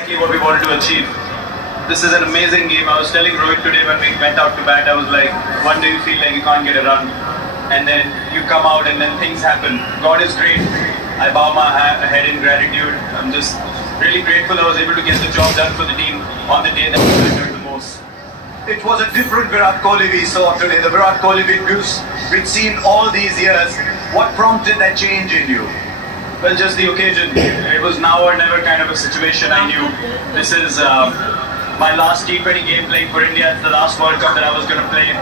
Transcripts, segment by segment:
Exactly what we wanted to achieve. This is an amazing game. I was telling Rohit today when we went out to bat, I was like, one day you feel like you can't get a run, and then you come out and then things happen. God is great. I bow my head in gratitude. I'm just really grateful I was able to get the job done for the team on the day that mattered the most. It was a different Virat Kohli we saw today, the Virat Kohli we'd seen all these years. What prompted that change in you? Well, just the occasion. It was now or never kind of a situation. I knew this is my last T20 game playing for India. It's the last World Cup that I was going to play.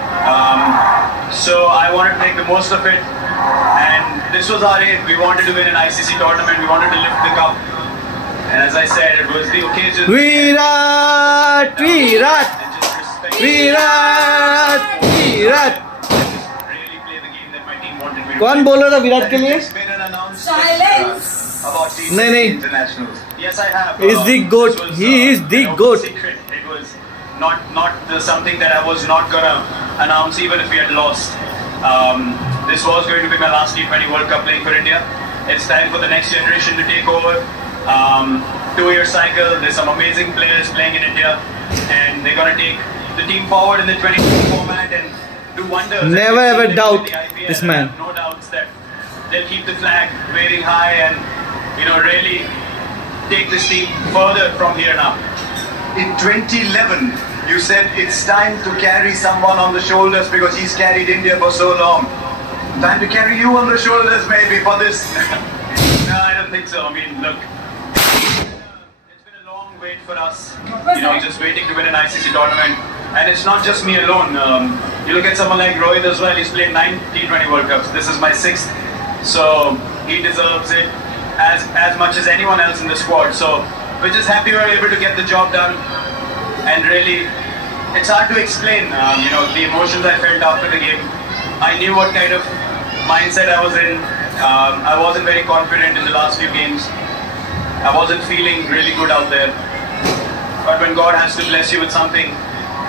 So I wanted to make the most of it. And this was our aim. We wanted to win an ICC tournament. We wanted to lift the cup. And as I said, it was the occasion. Virat! Virat! Virat! Virat! Really play the game that my team wanted me to. कौन बोल रहा था विराट के लिए? Silence. About नहीं internationals. Yes, I have. Is the goat. He is the goat. Secret. It was not something that I was not gonna announce even if we had lost. This was going to be my last T20 World Cup playing for India. It's time for the next generation to take over. 2-year cycle. There's some amazing players playing in India, and they're gonna take the team forward in the 2020 format and do wonders. Never ever doubt this man. No doubts that they'll keep the flag waving high and really take this team further from here now. In 2011, you said it's time to carry someone on the shoulders because he's carried India for so long. Time to carry you on the shoulders maybe for this. No, I don't think so. I mean, look, it's been a long wait for us. Just waiting to win an ICC tournament. And it's not just me alone. You look at someone like Rohit as well. He's played 9 T20 World Cups. This is my 6th. So he deserves it as much as anyone else in the squad. So we're just happy we were able to get the job done. And really, it's hard to explain, the emotions I felt after the game. I knew what kind of mindset I was in. I wasn't very confident in the last few games. I wasn't feeling really good out there. But when God has to bless you with something,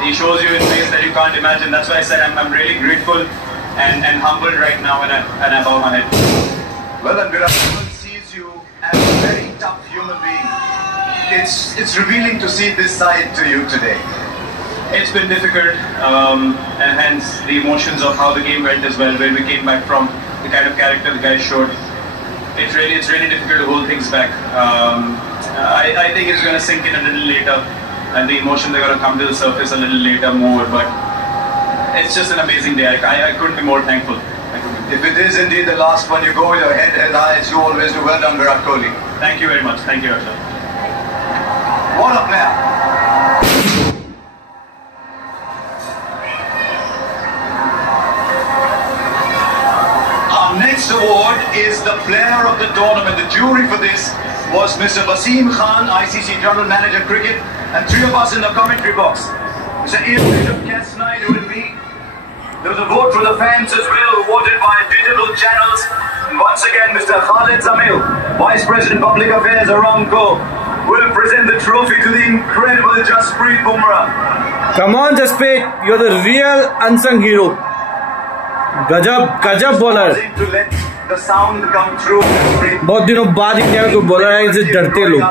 He shows you in ways that you can't imagine. That's why I said I'm really grateful and humbled right now, and I bow my head. Well, and Virat Kohli sees you as a very tough human being. It's revealing to see this side to you today. It's been difficult, and hence the emotions of how the game went as well, where we came back from, the kind of character the guys showed. It's really difficult to hold things back. I think it's going to sink in a little later, and the emotions are going to come to the surface a little later more, but it's just an amazing day. I couldn't be more thankful. If it is indeed the last one, you go with your head held high as you always do. Well done, Virat Kohli. Thank you very much. Thank you, Arshad. What a player. Our next award is the player of the tournament. The jury for this was Mr. Wasim Khan, ICC General Manager Cricket, and 3 of us in the commentary box. Mr. Ian Bishop, Cass Naidu and me. There was a vote for the fans as well, voted by digital channels. And once again, Mr. Khalid Zamil, Vice President Public Affairs Aramco, will present the trophy to the incredible Jasprit Bumrah. Come on, Jasprit, you're the real unsung hero. गजब bowler. The sound come through. बहुत दिनों बाद India में कोई bowler है जिससे डरते लोग.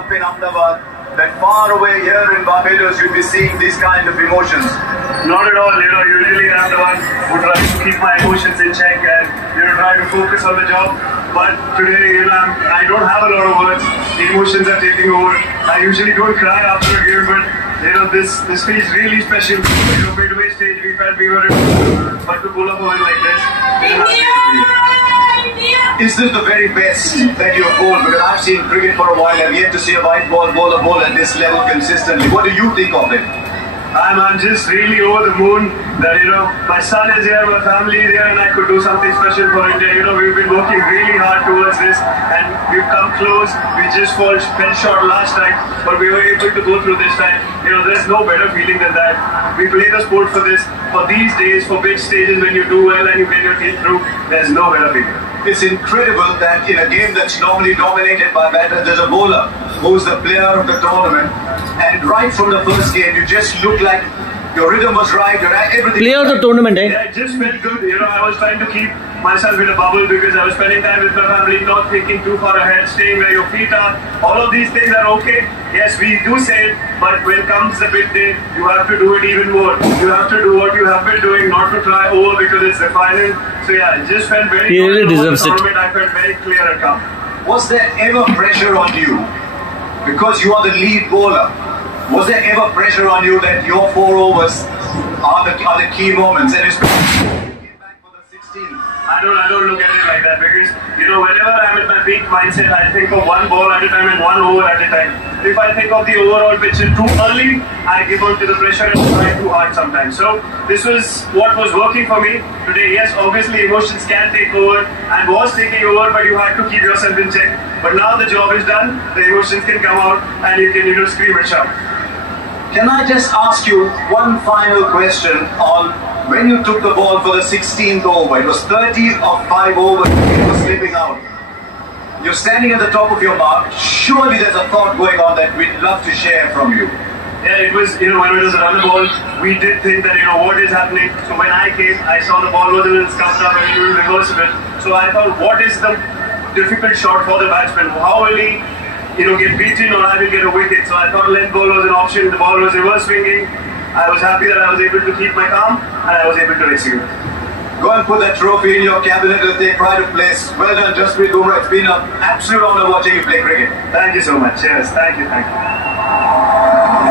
That far away here in Barbados, you'll be seeing these kind of emotions. Not at all. Usually I'm the one who tries to keep my emotions in check and try to focus on the job. But today, I don't have a lot of words. The emotions are taking over. I usually don't cry after a game, but this feels really special. Midway stage, we felt we were but to pull up a win like this. Is this the very best that you have bowled? Because I've seen cricket for a while. I've yet to see a white ball bowler bowl at this level consistently. What do you think of it? I'm just really over the moon that my son is here, my family is here, and I could do something special for India. We've been working really hard towards this, and we've come close. We just fell short last time, but we were able to go through this time. There's no better feeling than that. We play the sport for this, for these days, for big stages when you do well and you get your team through. There's no better feeling. It's incredible that in a game that's normally dominated by batters, there's a bowler who's the player of the tournament, and right from the first game, you just look like Your rhythm was right. Your everything. Player of the tournament, eh? Yeah, it just felt good. I was trying to keep myself in a bubble because I was spending time with my family, not thinking too far ahead, staying where your feet are. All of these things are okay. Yes, we do say it, but when comes the big day, you have to do it even more. You have to do what you have been doing, not to try over because it's the final. So yeah, it just felt very He good. really deserves it. I felt very clear and calm. Was there ever pressure on you? Because you are the lead bowler. Was there ever pressure on you that your 4 overs are the key moments? And it's came back for the 16. I don't look at it like that because, whenever I'm at my peak mindset, I think of one ball at a time and one over at a time. If I think of the overall picture too early, I give on to the pressure and try too hard sometimes. So this was what was working for me today. Yes, obviously emotions can take over and was taking over, but you had to keep yourself in check. But now the job is done, the emotions can come out and you can, scream and shout. Can I just ask you one final question on when you took the ball for the 16th over? It was 30 or 5 overs, it was slipping out. You're standing at the top of your mark. Surely there's a thought going on that we'd love to share from you. Yeah, it was, when it was a run ball, we did think that, what is happening. So when I came, I saw the ball was a little scuffed up and a little reverse of it. So I thought, what is the difficult shot for the batsman? How will he get beaten or I will get a wicket? So I thought length ball was an option. The ball was reverse swinging. I was happy that I was able to keep my calm and I was able to execute. Go and put that trophy in your cabinet and take pride of place. Well done, Jasprit Bumrah. It's been an absolute honor watching you play cricket. Thank you so much. Cheers. Thank you.